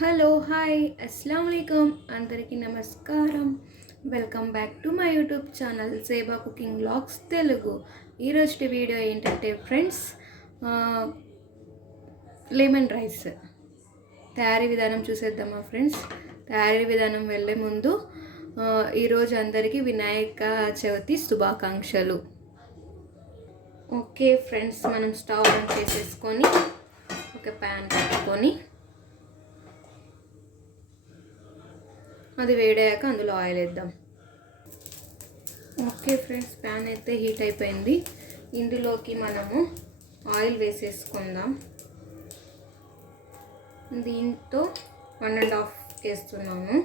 Hello hi అస్సలం వాలేకుమ్ అందరికీ నమస్కారం. Welcome back to my YouTube channel Zeba cooking vlogs Telugu. ఈరోజు వీడియో ఏంటంటే ఫ్రెండ్స్, లెమన్ రైస్ తయారీ విధానం చూసేద్దామా ఫ్రెండ్స్. తయారీ విధానం వెళ్ళే ముందు ఈరోజు అందరికీ వినాయక చవితి శుభాకాంక్షలు. ఓకే ఫ్రెండ్స్, మనం స్టవ్ ఆన్ చేసేసుకొని ఒక ప్యాన్ పెట్టుకొని అది వేడయ్యాక అందులో ఆయిల్ వేద్దాం. ఓకే ఫ్రెండ్స్, ప్యాన్ అయితే హీట్ అయిపోయింది. ఇందులోకి మనము ఆయిల్ వేసేసుకుందాం. దీంతో 1.5 వేస్తున్నాను.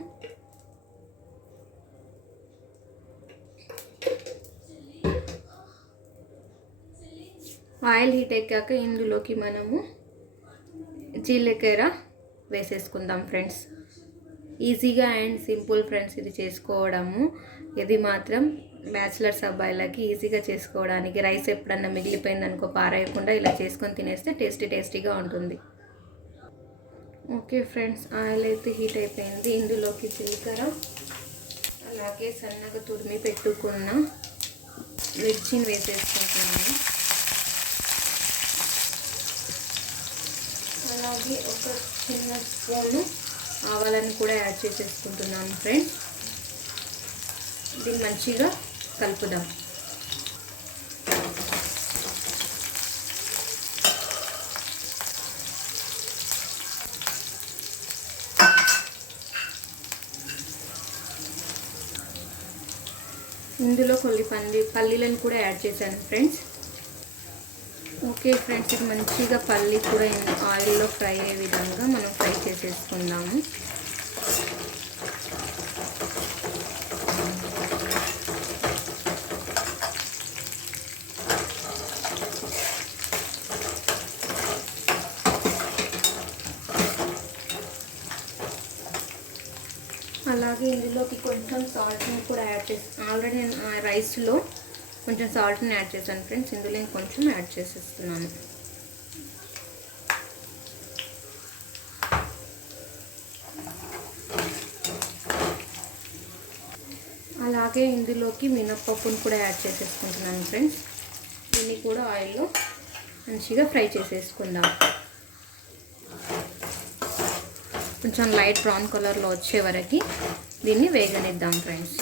ఆయిల్ హీట్ ఎక్కాక ఇందులోకి మనము జీలకర్ర వేసేసుకుందాం ఫ్రెండ్స్. ఈజీగా అండ్ సింపుల్ ఫ్రెండ్స్ ఇది చేసుకోవడము. ఇది మాత్రం బ్యాచిలర్స్ అబ్బాయిలకి ఈజీగా చేసుకోవడానికి. రైస్ ఎప్పుడన్నా మిగిలిపోయిందనుకో పారేయకుండా ఇలా చేసుకొని తినేస్తే టేస్టీగా ఉంటుంది. ఓకే ఫ్రెండ్స్, ఆయిల్ అయితే హీట్ అయిపోయింది. ఇందులోకి జీలకర్ర, అలాగే సన్నగా తురిమి పెట్టుకున్న మిర్చిని వేసేసుకుంటున్నాను. అలాగే ఒక చిన్న స్పూను ఆవాలను కూడా యాడ్ చేసేసుకుంటున్నాను ఫ్రెండ్స్. దీన్ని మంచిగా కలుపుదాం. ఇందులో కొన్ని పల్లీలను కూడా యాడ్ చేశాను ఫ్రెండ్స్. ఓకే ఫ్రెండ్స్, ఇది మంచిగా పల్లి కూడా ఆయిల్లో ఫ్రై అయ్యే విధంగా మనం ఫ్రై చేసేసుకుందాము. అలాగే ఇందులోకి కొంచెం సాల్ట్ని కూడా యాడ్ చేసి, ఆల్రెడీ నేను రైస్లో కొంచెం సాల్ట్ని యాడ్ చేశాను ఫ్రెండ్స్. ఇందులో కొంచెం యాడ్ చేసేస్తున్నాను. అలాగే ఇందులోకి మినప్పప్పును కూడా యాడ్ చేసేసుకుంటున్నాను ఫ్రెండ్స్. దీన్ని కూడా ఆయిల్లో మంచిగా ఫ్రై చేసేసుకుందాం. కొంచెం లైట్ బ్రౌన్ కలర్లో వచ్చే వరకు దీన్ని వేగనిద్దాం ఫ్రెండ్స్.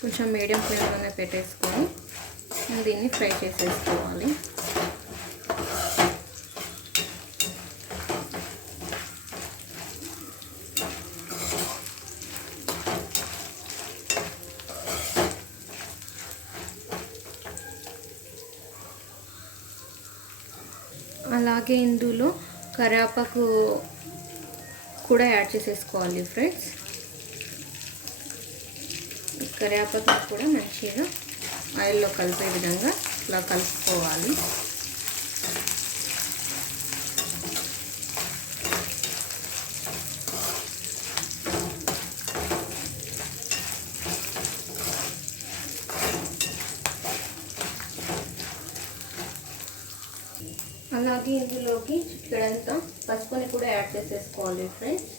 కొంచెం మీడియం ఫ్లేమ్లోనే పెట్టేసుకొని దీన్ని ఫ్రై చేసేసుకోవాలి. అలాగే ఇందులో కరివేపాకు కూడా యాడ్ చేసేసుకోవాలి ఫ్రెండ్స్. కరివేపాకు కూడా మంచిగా ఆయిల్లో కలిపే విధంగా ఇలా కలుపుకోవాలి. అలాగే ఇందులోకి చిటికెడంతా పసుపుని కూడా యాడ్ చేసేసుకోవాలి ఫ్రెండ్స్.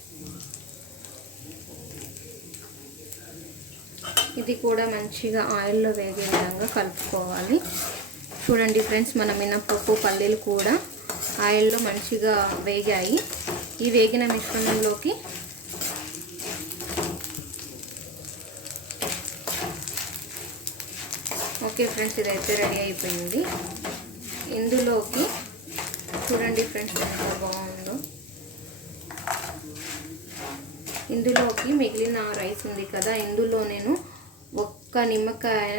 ఇది కూడా మంచిగా ఆయిల్లో వేగే విధంగా కలుపుకోవాలి. చూడండి ఫ్రెండ్స్, మన మినపప్పు పల్లీలు కూడా ఆయిల్లో మంచిగా వేగాయి. ఈ వేగిన మిశ్రమంలోకి ఓకే ఫ్రెండ్స్, ఇదైతే రెడీ అయిపోయింది. ఇందులోకి చూడండి ఫ్రెండ్స్ ఎంత బాగుందో. ఇందులోకి మిగిలిన రైస్ ఉంది కదా, ఇందులో నేను ఒక్క నిమ్మకాయ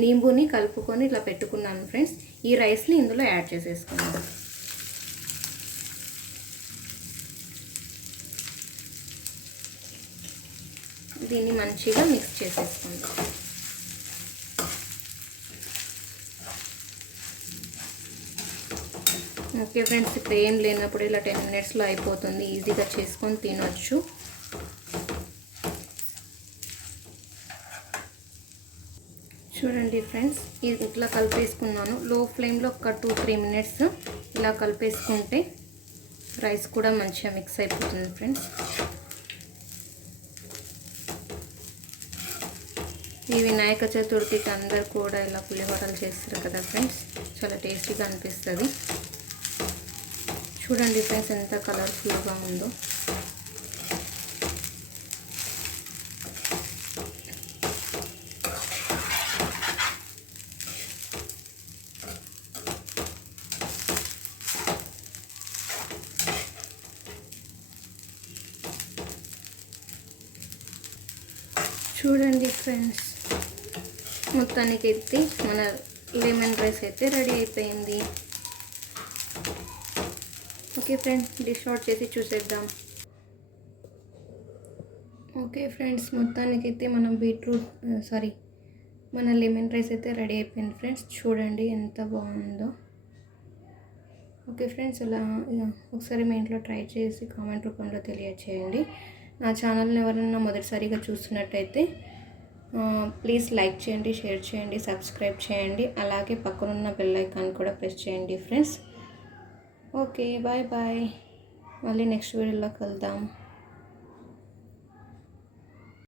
నీంబుని కలుపుకొని ఇట్లా పెట్టుకున్నాను ఫ్రెండ్స్. ఈ రైస్ని ఇందులో యాడ్ చేసేసుకున్నాను. దీన్ని మంచిగా మిక్స్ చేసేసుకుందాం. ఓకే ఫ్రెండ్స్, ఇప్పుడు ఏం లేనప్పుడు ఇలా 10 మినిట్స్లో అయిపోతుంది. ఈజీగా చేసుకొని తినొచ్చు. చూడండి ఫ్రెండ్స్, ఇది ఇట్లా కలిపేసుకున్నాను. లో ఫ్లేమ్లో ఒక 2-3 మినిట్స్ ఇలా కలిపేసుకుంటే రైస్ కూడా మంచిగా మిక్స్ అయిపోతుంది ఫ్రెండ్స్. ఈ వినాయక చతుర్థికి అందరు కూడా ఇలా పులిహోరలు చేస్తారు కదా ఫ్రెండ్స్, చాలా టేస్టీగా అనిపిస్తుంది. చూడండి ఫ్రెండ్స్ ఎంత కలర్ఫుల్గా ఉందో. చూడండి ఫ్రెండ్స్, మొత్తానికి అయితే మన లెమన్ రైస్ అయితే రెడీ అయిపోయింది. ఓకే ఫ్రెండ్స్, డిష్ అవుట్ చేసి చూసేద్దాం. ఓకే ఫ్రెండ్స్, మొత్తానికి అయితే మనం మన లెమన్ రైస్ అయితే రెడీ అయిపోయింది ఫ్రెండ్స్. చూడండి ఎంత బాగుందో. ఓకే ఫ్రెండ్స్, ఇలా ఒకసారి మీ ఇంట్లో ట్రై చేసి కామెంట్ రూపంలో తెలియచేయండి. నా ఛానల్ని ఎవరైనా మొదటిసారిగా చూస్తున్నట్టయితే ప్లీజ్ లైక్ చేయండి, షేర్ చేయండి, సబ్స్క్రైబ్ చేయండి. అలాగే పక్కనున్న బెల్ ఐకాన్ కూడా ప్రెస్ చేయండి ఫ్రెండ్స్. Okay, bye bye. మళ్ళీ నెక్స్ట్ వీడియోలో కలుద్దాం.